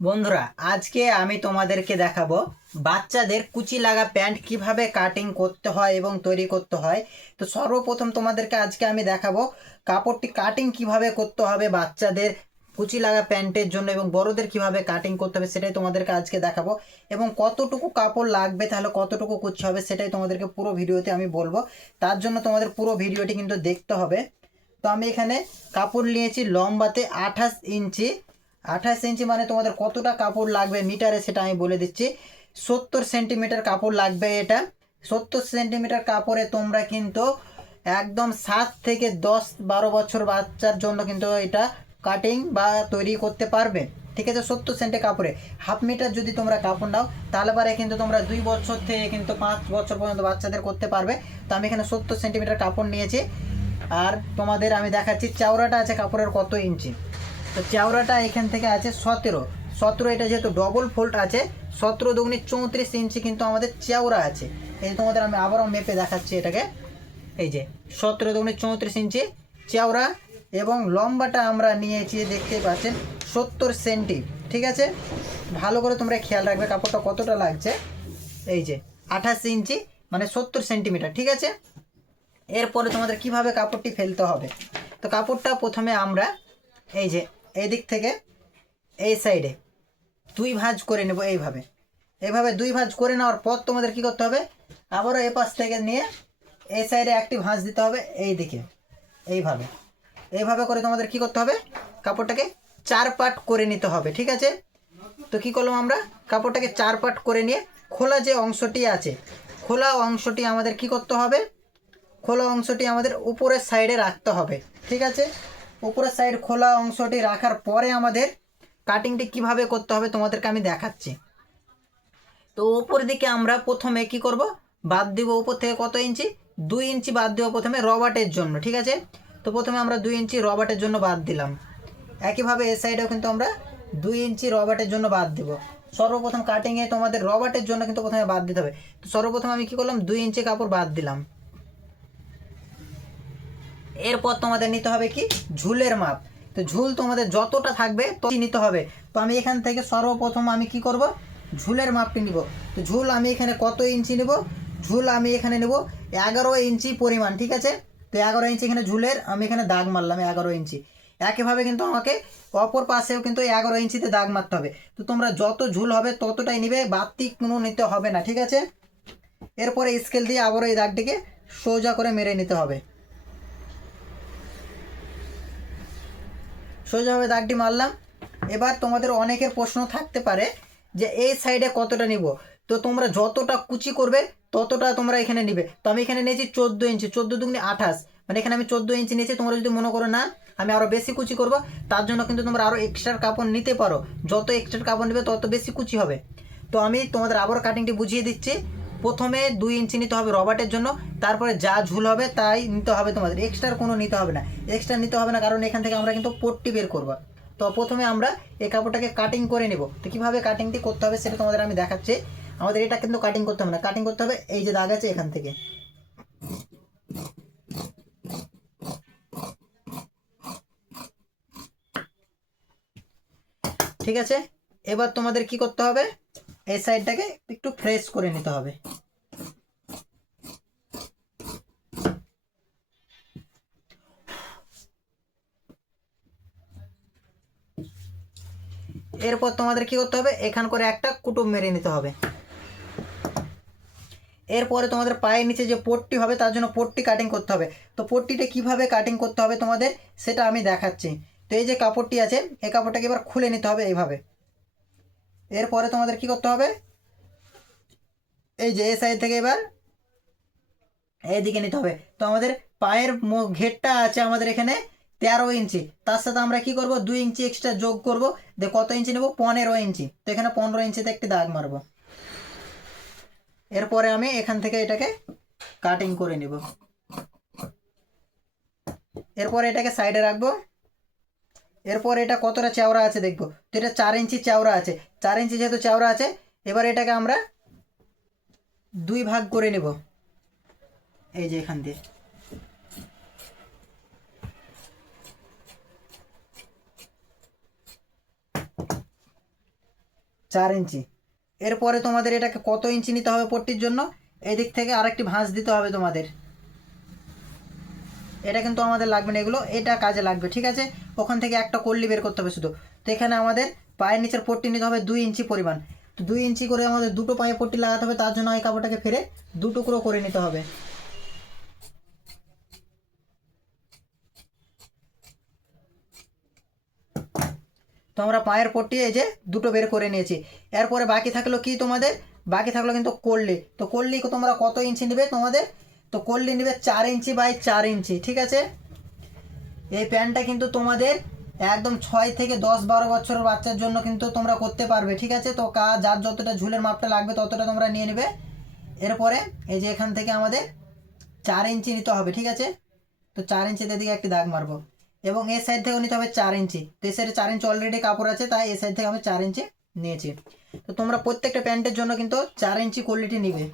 বন্ধুরা, আজকে আমি তোমাদেরকে দেখাবো বাচ্চাদের কুচি লাগা প্যান্ট কীভাবে কাটিং করতে হয় এবং তৈরি করতে হয়। তো সর্বপ্রথম তোমাদেরকে আজকে আমি দেখাবো কাপড়টি কাটিং কীভাবে করতে হবে বাচ্চাদের কুচি লাগা প্যান্টের জন্য এবং বড়দের কীভাবে কাটিং করতে হবে সেটাই তোমাদেরকে আজকে দেখাবো। এবং কতটুকু কাপড় লাগবে তাহলে কতটুকু কুচি হবে সেটাই তোমাদেরকে পুরো ভিডিওতে আমি বলব। তার জন্য তোমাদের পুরো ভিডিওটি কিন্তু দেখতে হবে। তো আমি এখানে কাপড় নিয়েছি লম্বাতে আঠাশ ইঞ্চি আঠাশ ইঞ্চি মানে তোমাদের কতটা কাপড় লাগবে মিটারে সেটা আমি বলে দিচ্ছি। সত্তর সেন্টিমিটার কাপড় লাগবে এটা। সত্তর সেন্টিমিটার কাপড়ে তোমরা কিন্তু একদম সাত থেকে দশ বারো বছর বাচ্চার জন্য কিন্তু এটা কাটিং বা তৈরি করতে পারবে। ঠিক আছে? সত্তর সেন্টে কাপড়ে। হাফ মিটার যদি তোমরা কাপড় নাও, তাহলে পরে কিন্তু তোমরা দুই বছর থেকে কিন্তু পাঁচ বছর পর্যন্ত বাচ্চাদের করতে পারবে। তো আমি এখানে সত্তর সেন্টিমিটার কাপড় নিয়েছি। আর তোমাদের আমি দেখাচ্ছি, চাওড়াটা আছে কাপড়ের কত ইঞ্চি। তো চাওড়াটা এখান থেকে আছে সতেরো। সতেরো এটা যেহেতু ডবল ফোল্ড আছে, সতেরো দুগুনি চৌত্রিশ ইঞ্চি কিন্তু আমাদের চাওড়া আছে। এই তোমাদের আমি আবারও মেপে দেখাচ্ছি এটাকে। এই যে সতেরো দুগুনি চৌত্রিশ ইঞ্চি চাওড়া এবং লম্বাটা আমরা নিয়েছি দেখতেই পাচ্ছেন, সত্তর সেন্টি ঠিক আছে? ভালো করে তোমরা খেয়াল রাখবে কাপড়টা কতটা লাগছে। এই যে আঠাশ ইঞ্চি মানে সত্তর সেন্টিমিটার ঠিক আছে? এরপরে তোমাদের কীভাবে কাপড়টি ফেলতে হবে। তো কাপড়টা প্রথমে আমরা, এই যে এই দিক থেকে এই সাইডে দুই ভাঁজ করে নেব এইভাবে। এইভাবে দুই ভাঁজ করে নেওয়ার পর তোমাদের কি করতে হবে? আবারও এ পাশ থেকে নিয়ে এই সাইডে একটি ভাঁজ দিতে হবে এই দিকে। এইভাবে। এইভাবে করে তোমাদের কি করতে হবে? কাপড়টাকে চার পাট করে নিতে হবে, ঠিক আছে? তো কি করলাম আমরা? কাপড়টাকে চার পাট করে নিয়ে খোলা যে অংশটি আছে, খোলা অংশটি আমাদের কি করতে হবে? খোলা অংশটি আমাদের উপরের সাইডে রাখতে হবে, ঠিক আছে? উপরের সাইড খোলা অংশটি রাখার পরে আমাদের কাটিংটি কীভাবে করতে হবে তোমাদেরকে আমি দেখাচ্ছি। তো ওপর দিকে আমরা প্রথমে কি করব? বাদ দিব উপর থেকে কত ইঞ্চি? দুই ইঞ্চি বাদ দেবো প্রথমে রবার্টের জন্য, ঠিক আছে? তো প্রথমে আমরা দুই ইঞ্চি রবার্টের জন্য বাদ দিলাম। একইভাবে এ সাইডেও কিন্তু আমরা দুই ইঞ্চি রবার্টের জন্য বাদ দিব। সর্বপ্রথম কাটিংয়ে তোমাদের রবার্টের জন্য কিন্তু প্রথমে বাদ দিতে হবে। তো সর্বপ্রথম আমি কি করলাম? দুই ইঞ্চি কাপড় বাদ দিলাম। এরপর তোমাদের নিতে হবে কি? ঝুলের মাপ। তো ঝুল তোমাদের যতটা থাকবে ততই নিতে হবে। তো আমি এখান থেকে সর্বপ্রথম আমি কি করব? ঝুলের মাপটি নিব। তো ঝুল আমি এখানে কত ইঞ্চি নেব? ঝুল আমি এখানে নেব এগারো ইঞ্চি পরিমাণ, ঠিক আছে? তো এগারো ইঞ্চি এখানে ঝুলের, আমি এখানে দাগ মারলাম এগারো ইঞ্চি। একইভাবে কিন্তু আমাকে অপর পাশেও কিন্তু এগারো ইঞ্চিতে দাগ মারতে হবে। তো তোমরা যত ঝুল হবে ততটাই নিবে, বাড়তি কোনো নিতে হবে না, ঠিক আছে? এরপরে স্কেল দিয়ে আবারও এই দাগটিকে সোজা করে মেরে নিতে হবে। সোজাভাবে দাগটি মারলাম। এবার তোমাদের অনেকের প্রশ্ন থাকতে পারে যে এই সাইডে কতটা নিব? তো তোমরা যতটা কুচি করবে, ততটা তোমরা এখানে নিবে। তো আমি এখানে নিয়েছি চোদ্দ ইঞ্চি, চোদ্দ দুগুনি আঠাশ। মানে এখানে আমি চোদ্দ ইঞ্চি নিয়েছি, তোমরা যদি মনে করো না, আমি আরও বেশি কুচি করব, তার জন্য কিন্তু তোমরা আরও এক্সট্রা কাপড় নিতে পারো। যত এক্সট্রা কাপড় নেবে, তত বেশি কুচি হবে। তো আমি তোমাদের আবার কাটিংটি বুঝিয়ে দিচ্ছি। প্রথমে দুই ইঞ্চি নিতে হবে রবার্টের জন্য, তারপরে যা ঝুল হবে তাই নিতে হবে তোমাদের। এক্সট্রার কোনো নিতে হবে না। এক্সট্রা নিতে হবে না, কারণ এখান থেকে আমরা কিন্তু পট্টি বের করব। তো প্রথমে আমরা এই কাপড়টাকে কাটিং করে নেব। তো কীভাবে কাটিংটি করতে হবে সেটা তোমাদের আমি দেখাচ্ছি। আমাদের এটা কিন্তু কাটিং করতে হবে না। কাটিং করতে হবে এই যে দাগ আছে এখান থেকে। ঠিক আছে? এবার তোমাদের কি করতে হবে? এই সাইডটাকে একটু ফ্রেশ করে নিতে হবে। এরপর তোমাদের কি করতে হবে? এখান করে একটা কুটুম মেরে নিতে হবে। এরপরে তোমাদের পায়ের নিচে যে পট্টি হবে, তার জন্য পট্টি কাটিং করতে হবে। তো পট্টিটা কীভাবে কাটিং করতে হবে তোমাদের, সেটা আমি দেখাচ্ছি। তো এই যে কাপড়টি আছে, এই কাপড়টাকে এবার খুলে নিতে হবে এইভাবে। এরপরে তোমাদের কি করতে হবে? এই যে এই সাইড থেকে এবার এইদিকে নিতে হবে। তো আমাদের পায়ের ঘেরটা আছে আমাদের এখানে তেরো ইঞ্চি। তার সাথে আমরা কি করব? দুই ইঞ্চি এক্সট্রা যোগ করব। যে কত ইঞ্চি নেব? পনেরো ইঞ্চি। তো এখানে পনেরো ইঞ্চিতে একটি দাগ মারবো। এরপরে আমি এখান থেকে এটাকে কাটিং করে নিব। এরপরে এটাকে সাইডে রাখব। এরপর এটা কতটা চওড়া আছে দেখব। তো এটা চার ইঞ্চি চওড়া আছে। চার ইঞ্চি যেহেতু চওড়া আছে, এবার এটাকে আমরা দুই ভাগ করে নেব। এই যে এখান দিয়ে। চার ইঞ্চি। এরপরে তোমাদের এটাকে কত ইঞ্চি নিতে হবে পট্টির জন্য? এদিক থেকে আরেকটি ভাঁজ দিতে হবে তোমাদের। এটা কিন্তু আমাদের লাগবে না। এগুলো এটা কাজে লাগবে, ঠিক আছে? ওখান থেকে একটা কল্লি বের করতে হবে শুধু। তো এখানে আমাদের পায়ের নিচের পট্টি নিতে হবে দুই ইঞ্চি পরিমাণ। তো দুই ইঞ্চি করে আমাদের দুটো পায়ে পট্টি লাগাতে হবে, তার জন্য এই কাপড়টাকে ফেরে দু টুকরো করে নিতে হবে। তো আমরা পায়ের পট্টি এই যে দুটো বের করে নিয়েছি। এরপরে বাকি থাকল কি তোমাদের? বাকি থাকল কিন্তু কল্লি। তো কল্লি তোমরা কত ইঞ্চি নেবে তোমাদের? তো কল্লি নেবে চার ইঞ্চি বাই চার ইঞ্চি, ঠিক আছে? এই প্যান্টটা কিন্তু তোমাদের একদম ছয় থেকে দশ বারো বছরের বাচ্চার জন্য কিন্তু তোমরা করতে পারবে, ঠিক আছে? তো কাজ যার যতটা ঝুলের মাপটা লাগবে ততটা তোমরা নিয়ে নেবে। এরপরে এই যে এখান থেকে আমাদের চার ইঞ্চি নিতে হবে, ঠিক আছে? তো চার ইঞ্চিতে দিকে একটি দাগ মারবো। এবং এই সাইড থেকেও নিতে হবে চার ইঞ্চি। তো এই সাইডে চার ইঞ্চি অলরেডি কাপড় আছে, তাই এই সাইড থেকে আমি চার ইঞ্চি নিয়েছি। তো তোমরা প্রত্যেকটা প্যান্টের জন্য কিন্তু চার ইঞ্চি কোয়ালিটি নিবে।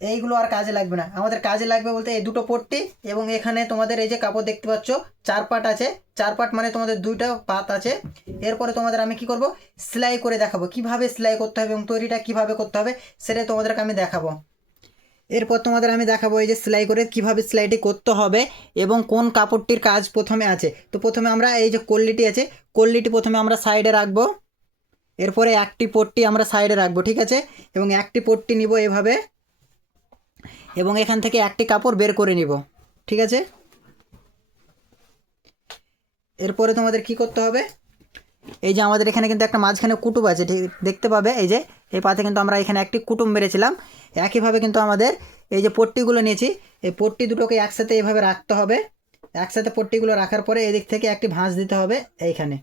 এইগুলো আর কাজে লাগবে না। আমাদের কাজে লাগবে বলতে এই দুটো পট্টি এবং এখানে তোমাদের এই যে কাপড় দেখতে পাচ্ছ, চার পাট আছে। চার পাট মানে তোমাদের দুইটা পাত আছে। এরপরে তোমাদের আমি কি করব? সেলাই করে দেখাবো। কীভাবে সেলাই করতে হবে এবং তৈরিটা কীভাবে করতে হবে সেটা তোমাদেরকে আমি দেখাবো। এরপর তোমাদের আমি দেখাবো এই যে সেলাই করে কীভাবে সেলাইটি করতে হবে এবং কোন কাপড়টির কাজ প্রথমে আছে। তো প্রথমে আমরা এই যে কল্লিটি আছে, কল্লিটি প্রথমে আমরা সাইডে রাখব। এরপরে একটি পট্টি আমরা সাইডে রাখব, ঠিক আছে? এবং একটি পট্টি নিব এভাবে। এবং এখান থেকে একটি কাপড় বের করে নিব। ঠিক আছে? এরপরে তোমাদের কি করতে হবে? এই যে আমাদের এখানে কিন্তু একটা মাঝখানে কুটুম আছে, ঠিক, দেখতে পাবে? এই যে, এই পাতে কিন্তু আমরা এখানে একটি কুটুম মেরেছিলাম। একইভাবে কিন্তু আমাদের এই যে পট্টিগুলো নিয়েছি, এই পট্টি দুটোকে একসাথে এইভাবে রাখতে হবে। একসাথে পট্টিগুলো রাখার পরে এদিক থেকে একটি ভাঁজ দিতে হবে এইখানে।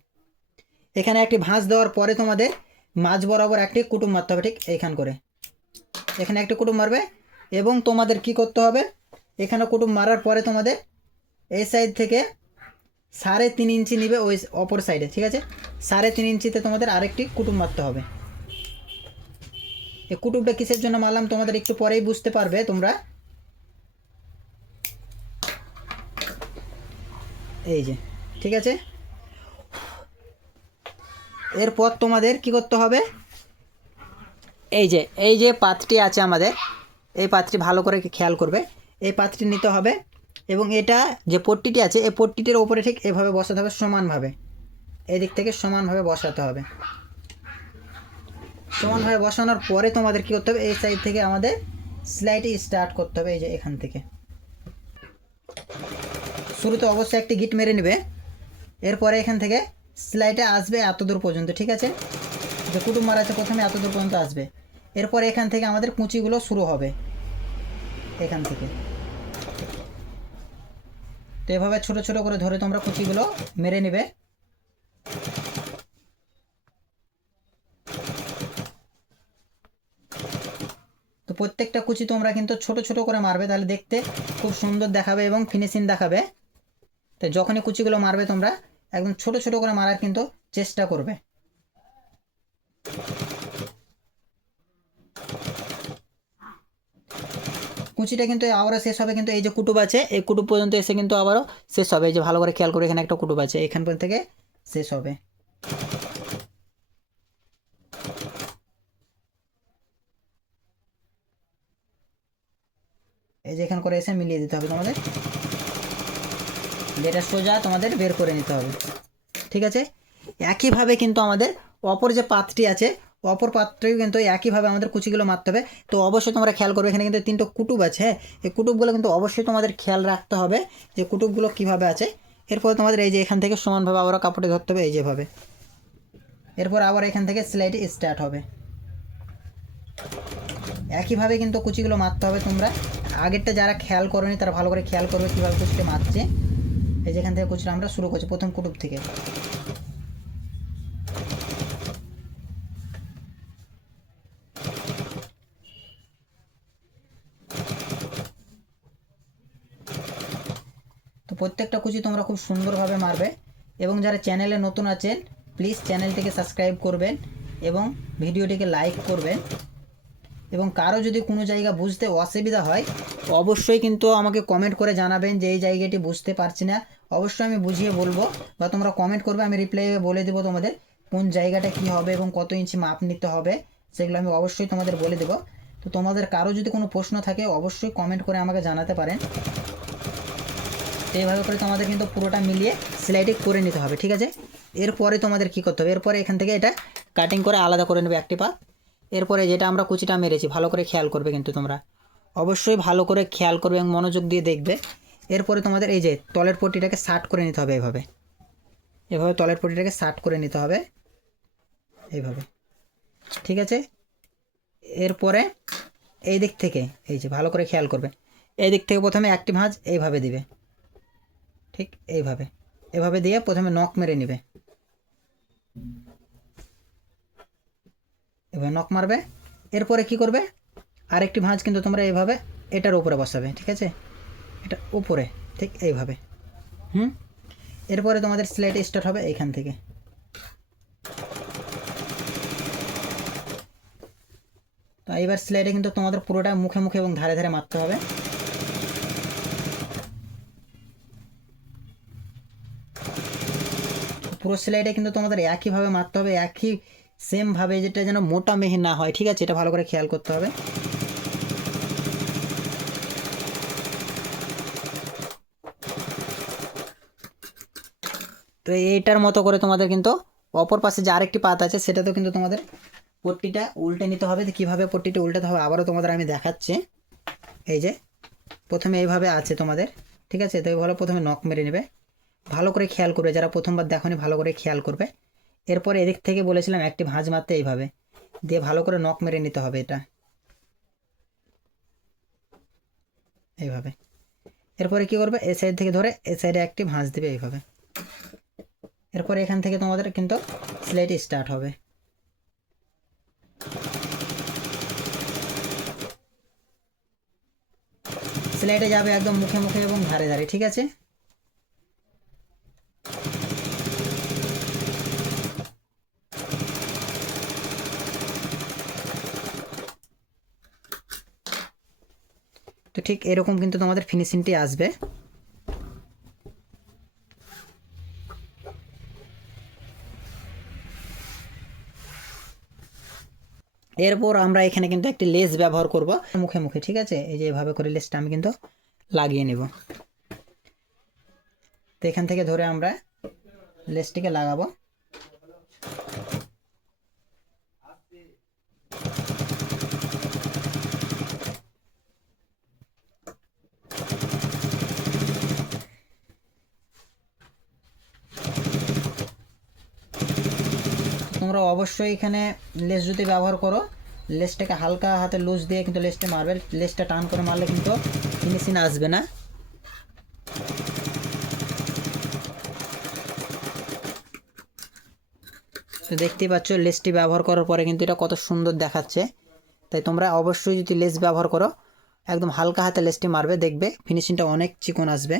এখানে একটি ভাঁজ দেওয়ার পরে তোমাদের মাঝ বরাবর একটি কুটুম মারতে হবে, ঠিক, এইখান করে। এখানে একটি কুটুম মারবে এবং তোমাদের কি করতে হবে? এখানে কুটুম মারার পরে তোমাদের এই সাইড থেকে সাড়ে তিন ইঞ্চি নিবে ওই অপর সাইডে ঠিক আছে? সাড়ে তিন ইঞ্চিতে তোমাদের আরেকটি কুটুম মারতে হবে। এই কুটুমটা কিসের জন্য মারলাম তোমাদের একটু পরেই বুঝতে পারবে তোমরা। এই যে, ঠিক আছে? এরপর তোমাদের কি করতে হবে? এই যে এই যে পাতটি আছে আমাদের এই পাতটি ভালো করে খেয়াল করবে। এই পাতটি নিতে হবে এবং এটা যে পট্টিটি আছে, এই পট্টিটির ওপরে ঠিক এভাবে বসাতে হবে সমানভাবে। এদিক থেকে সমানভাবে বসাতে হবে। সমানভাবে বসানোর পরে তোমাদের কী করতে হবে? এই সাইড থেকে আমাদের সেলাইটি স্টার্ট করতে হবে, এই যে এখান থেকে। শুরুতে অবশ্যই একটি গিট মেরে নেবে। এরপরে এখান থেকে সেলাইটা আসবে এত দূর পর্যন্ত, ঠিক আছে? যে কুটুম মারা আছে, প্রথমে এত দূর পর্যন্ত আসবে। এরপর এখান থেকে আমাদের কুচিগুলো শুরু হবে। এখান থেকে। তো এভাবে ছোট ছোট করে ধরে তোমরা কুচিগুলো মেরে নেবে। তো প্রত্যেকটা কুচি তোমরা কিন্তু ছোট ছোট করে মারবে, তাহলে দেখতে খুব সুন্দর দেখাবে এবং ফিনিশিং দেখাবে। তো যখনই কুচিগুলো মারবে তোমরা একদম ছোট ছোট করে মারার কিন্তু চেষ্টা করবে। কুচিটা কিন্তু আবারও শেষ হবে কিন্তু এই যে কুটুব আছে, এই কুটুব পর্যন্ত এসে কিন্তু আবারও শেষ হবে। এই যে ভালো করে খেয়াল করে এখানে একটা কুটুব আছে, এখান থেকে শেষ হবে। এই যে এখান করে এসে মিলিয়ে দিতে হবে তোমাদের। যেটা সোজা তোমাদের বের করে নিতে হবে। ঠিক আছে? একইভাবে কিন্তু আমাদের অপর যে পাতটি আছে অপর পাত্রেও কিন্তু একইভাবে আমাদের কুচিগুলো মারতে হবে। তো অবশ্যই তোমরা খেয়াল করবে, এখানে কিন্তু তিনটে কুটুব আছে হ্যাঁ? এই কুটুবগুলো কিন্তু অবশ্যই তোমাদের খেয়াল রাখতে হবে যে কুটুবগুলো কীভাবে আছে। এরপরে তোমাদের এই যে এখান থেকে সমানভাবে আবার কাপড়ে ধরতে হবে, এই যেভাবে এরপর আবার এখান থেকে সেলাইটি স্টার্ট হবে। একইভাবে কিন্তু কুচিগুলো মারতে হবে তোমরা। আগেরটা যারা খেয়াল করোনি, তারা ভালো করে খেয়াল করবে কীভাবে কুচিটা মারছে। এই যেখান থেকে কুচিটা আমরা শুরু করছি প্রথম কুটুব থেকে। প্রত্যেকটা কুচি তোমরা খুব সুন্দরভাবে মারবে। এবং যারা চ্যানেলে নতুন আছেন প্লিজ চ্যানেলটিকে সাবস্ক্রাইব করবেন এবং ভিডিওটিকে লাইক করবেন। এবং কারও যদি কোনো জায়গা বুঝতে অসুবিধা হয়, অবশ্যই কিন্তু আমাকে কমেন্ট করে জানাবেন যে এই জায়গাটি বুঝতে পারছি না। অবশ্যই আমি বুঝিয়ে বলব বা তোমরা কমেন্ট করবে, আমি রিপ্লাই বলে দেবো তোমাদের কোন জায়গাটা কি হবে এবং কত ইঞ্চি মাপ নিতে হবে, সেগুলো আমি অবশ্যই তোমাদের বলে দেবো। তো তোমাদের কারও যদি কোনো প্রশ্ন থাকে, অবশ্যই কমেন্ট করে আমাকে জানাতে পারেন। এইভাবে করে তোমাদের কিন্তু পুরোটা মিলিয়ে সেলাইটি করে নিতে হবে, ঠিক আছে? এরপরে তোমাদের কি করতে হবে? এরপরে এখান থেকে এটা কাটিং করে আলাদা করে নেবে একটি পা এরপরে যেটা আমরা কুচিটা মেরেছি, ভালো করে খেয়াল করবে কিন্তু তোমরা। অবশ্যই ভালো করে খেয়াল করবে এবং মনোযোগ দিয়ে দেখবে। এরপরে তোমাদের এই যে তলের পট্টিটাকে শার্ট করে নিতে হবে এভাবে। এভাবে তলের পট্টিটাকে শার্ট করে নিতে হবে। এইভাবে ঠিক আছে? এরপরে এই দিক থেকে, এই যে ভালো করে খেয়াল করবে। এই দিক থেকে প্রথমে একটি ভাঁজ, এইভাবে দিবে। ঠিক এইভাবে। এভাবে দিয়ে প্রথমে নখ মেরে নিবে। এবার নখ মারবে। এরপরে কি করবে? আরেকটি ভাঁজ কিন্তু তোমরা এইভাবে এটার উপরে বসাবে, ঠিক আছে? এটা উপরে, ঠিক এইভাবে। হুম? এরপরে তোমাদের স্লেট স্টার্ট হবে এইখান থেকে। তো এইবার স্লাইডে কিন্তু তোমাদের পুরোটা মুখে মুখে এবং ধারে ধারে মারতে হবে। পুরো সেলাইটা কিন্তু তোমাদের একইভাবে মারতে হবে, একই সেমভাবে যেটা যেন মোটা মেহে না হয়, ঠিক আছে? এটা ভালো করে খেয়াল করতে হবে। তো এইটার মতো করে তোমাদের কিন্তু অপর পাশে যে আরেকটি পাত আছে, সেটাতেও কিন্তু তোমাদের পট্টিটা উল্টে নিতে হবে। কীভাবে পট্টিটা উল্টাতে হবে আবারও তোমাদের আমি দেখাচ্ছি। এই যে, প্রথমে এইভাবে আছে তোমাদের, ঠিক আছে? তো ভালো প্রথমে নখ মেরে নেবে। ভালো করে খেয়াল করবে, যারা প্রথমবার দেখনি ভালো করে খেয়াল করবে। এরপরে এদিক থেকে বলেছিলাম একটি ভাঁজ মারতে এইভাবে। দিয়ে ভালো করে নখ মেরে নিতে হবে এটা। এইভাবে। এরপরে কি করবে? এ সাইড থেকে ধরে এ সাইডে একটি ভাঁজ দেবে এইভাবে। এরপরে এখান থেকে তোমাদের কিন্তু স্লেট স্টার্ট হবে। স্লাইডে যাবে একদম মুখে মুখে এবং ধারে ধারে ঠিক আছে? ঠিক এরকম কিন্তু তোমাদের ফিনিশিংটি আসবে। এরপর আমরা এখানে কিন্তু একটি লেস ব্যবহার করব মুখে মুখে, ঠিক আছে? এই যে এভাবে করে লেসটা আমি কিন্তু লাগিয়ে নেব। তো এখান থেকে ধরে আমরা লেসটিকে লাগাবো। তোমরা অবশ্যই এখানে লেস যদি ব্যবহার করো, লেসটাকে হালকা হাতে লুজ দিয়ে কিন্তু লেসটা মারবে। লেসটা টান করে মারলে কিন্তু ফিনিশিং আসবে না। তো দেখতেই পাচ্ছ, লেসটি ব্যবহার করার পরে কিন্তু এটা কত সুন্দর দেখাচ্ছে। তাই তোমরা অবশ্যই যদি লেস ব্যবহার করো, একদম হালকা হাতে লেসটি মারবে, দেখবে ফিনিশিংটা অনেক চিকন আসবে।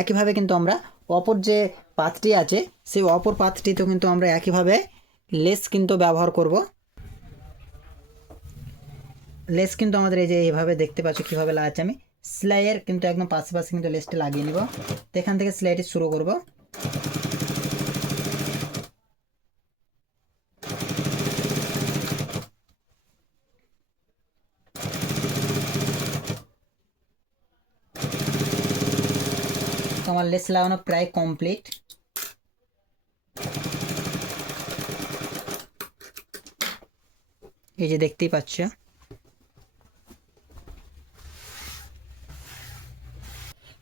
একইভাবে কিন্তু আমরা অপর যে পাতটি আছে, সেই অপর পাতটিতেও কিন্তু আমরা একইভাবে লেস কিন্তু ব্যবহার করব। লেস কিন্তু আমাদের এই যে এইভাবে দেখতে পাচ্ছ কীভাবে লাগাচ্ছি আমি। সেলাইয়ের কিন্তু একদম পাশে পাশে কিন্তু লেসটি লাগিয়ে নিব। এখান থেকে সেলাইটি শুরু করব। আমার লেস লাগানো প্রায় কমপ্লিট। এই যে দেখতেই পাচ্ছ।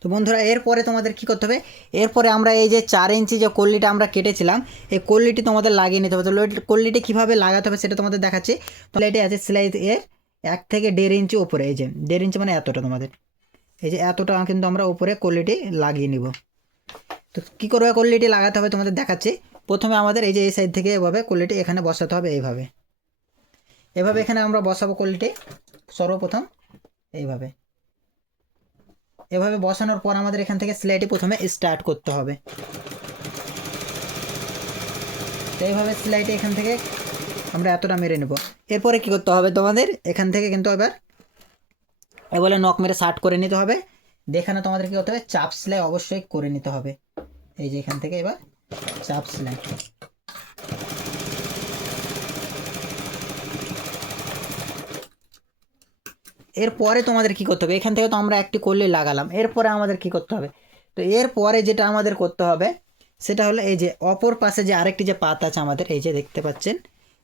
তো বন্ধুরা, এরপরে তোমাদের কি করতে হবে? এরপরে আমরা এই যে চার ইঞ্চি যে কল্লিটা আমরা কেটেছিলাম, এই কল্লিটি তোমাদের লাগিয়ে নিতে হবে। তো কল্লিটি কীভাবে লাগাতে হবে সেটা তোমাদের দেখাচ্ছি। তাহলে এটা আছে সেলাই এর এক থেকে দেড় ইঞ্চি উপরে, এই যে দেড় ইঞ্চি মানে এতটা তোমাদের। এই যে এতটা কিন্তু আমরা উপরে কল্লিটি লাগিয়ে নিব। তো কী করবে কল্লিটি লাগাতে হবে তোমাদের দেখাচ্ছি। প্রথমে আমাদের এই যে এই সাইড থেকে এভাবে কল্লিটি এখানে বসাতে হবে এইভাবে। এভাবে এখানে আমরা বসাবো কল্লিটি সর্বপ্রথম এইভাবে। এভাবে বসানোর পর আমাদের এখান থেকে সেলাইটি প্রথমে স্টার্ট করতে হবে। তো এইভাবে সেলাইটি এখান থেকে আমরা এতটা মেরে নেব। এরপরে কি করতে হবে তোমাদের? এখান থেকে কিন্তু এবার বলে নখ মেরে শার্ট করে নিতে হবে। দেখানো তোমাদের কি করতে হবে? চাপ সেলাই অবশ্যই করে নিতে হবে। এই যে এখান থেকে এবার চাপ সেলাই এরপরে তোমাদের কি করতে হবে? এখান থেকে তো আমরা একটি করলে লাগালাম। এরপরে আমাদের কি করতে হবে? তো এরপরে যেটা আমাদের করতে হবে, সেটা হলো এই যে অপর পাশে যে আরেকটি যে পাত আছে আমাদের, এই যে দেখতে পাচ্ছেন,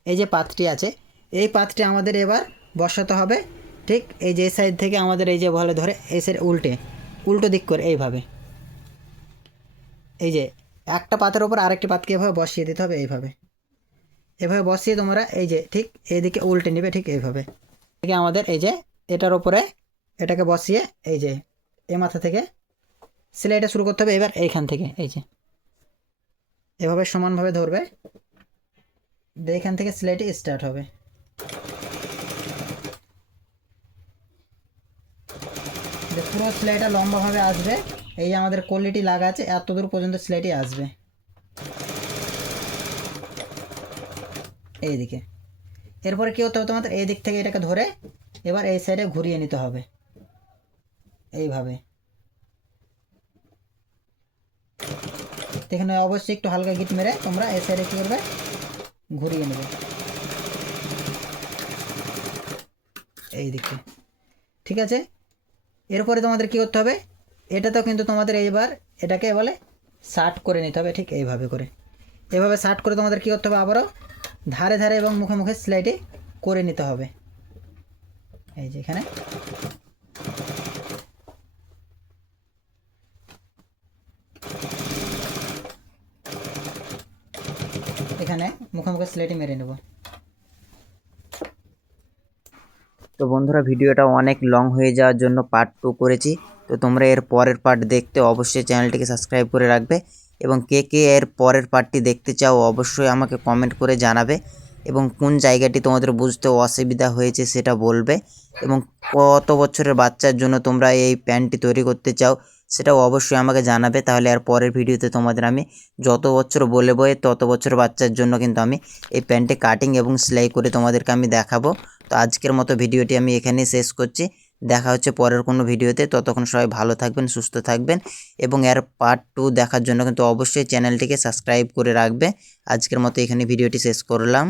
এই যে পাতটি আছে, এই পাতটি আমাদের এবার বসাতে হবে। ঠিক, এই যে সাইড থেকে আমাদের এই যে বলে ধরে, এই সাইড উল্টে, উল্টো দিক করে এইভাবে। এই যে, একটা পাতের ওপর আরেকটি পাতকে এভাবে বসিয়ে দিতে হবে এইভাবে। এভাবে বসিয়ে তোমরা এই যে, ঠিক, এইদিকে উল্টে নিবে, ঠিক এইভাবে। থেকে আমাদের এই যে, এটার ওপরে এটাকে বসিয়ে এই যে, এ মাথা থেকে সেলাইটা শুরু করতে হবে এবার এইখান থেকে, এই যে। এভাবে সমানভাবে ধরবে। এখান থেকে সেলাইটি স্টার্ট হবে। পুরো সেলাইটা লম্বাভাবে আসবে। এই আমাদের কোয়ালিটি লাগা আছে, এত দূর পর্যন্ত সেলাইটি আসবে। এইদিকে। এরপরে কী হতে হবে তোমাদের? এই দিক থেকে এটাকে ধরে এবার এই সাইডে ঘুরিয়ে নিতে হবে। এইভাবে। এখানে অবশ্যই একটু হালকা গিট মেরে তোমরা এই সাইডে কী করবে? ঘুরিয়ে নেবে। এই দিকে ঠিক আছে? এরপরে তোমাদের কি করতে হবে? এটাতেও কিন্তু তোমাদের এইবার এটাকে বলে শার্ট করে নিতে হবে, ঠিক এইভাবে করে। এভাবে শার্ট করে তোমাদের কি করতে হবে? আবারও ধারে ধারে এবং মুখে মুখে স্লাইডে করে নিতে হবে। এই যে এখানে। এখানে মুখে মুখে স্লেটে মেরে নেব। তো বন্ধুরা, ভিডিওটা অনেক লং হয়ে যাওয়ার জন্য পার্ট টু করেছি। তো তোমরা এর পরের পার্ট দেখতে অবশ্যই চ্যানেলটিকে সাবস্ক্রাইব করে রাখবে এবং কে কে এর পরের পার্টটি দেখতে চাও অবশ্যই আমাকে কমেন্ট করে জানাবে এবং কোন জায়গাটি তোমাদের বুঝতে অসুবিধা হয়েছে সেটা বলবে এবং কত বছরের বাচ্চার জন্য তোমরা এই প্যান্টটি তৈরি করতে চাও সেটাও অবশ্যই আমাকে জানাবে। তাহলে আর পরের ভিডিওতে তোমাদের আমি যত বছর বলে বয়ে তত বছর বাচ্চার জন্য কিন্তু আমি এই প্যান্টে কাটিং এবং সেলাই করে তোমাদেরকে আমি দেখাবো। তো আজকের মতো ভিডিওটি আমি এখানেই শেষ করছি। দেখা হচ্ছে পরের কোনো ভিডিওতে। ততক্ষণ সবাই ভালো থাকবেন, সুস্থ থাকবেন এবং এর পার্ট টু দেখার জন্য কিন্তু অবশ্যই চ্যানেলটিকে সাবস্ক্রাইব করে রাখবে। আজকের মতো এখানে ভিডিওটি শেষ করলাম।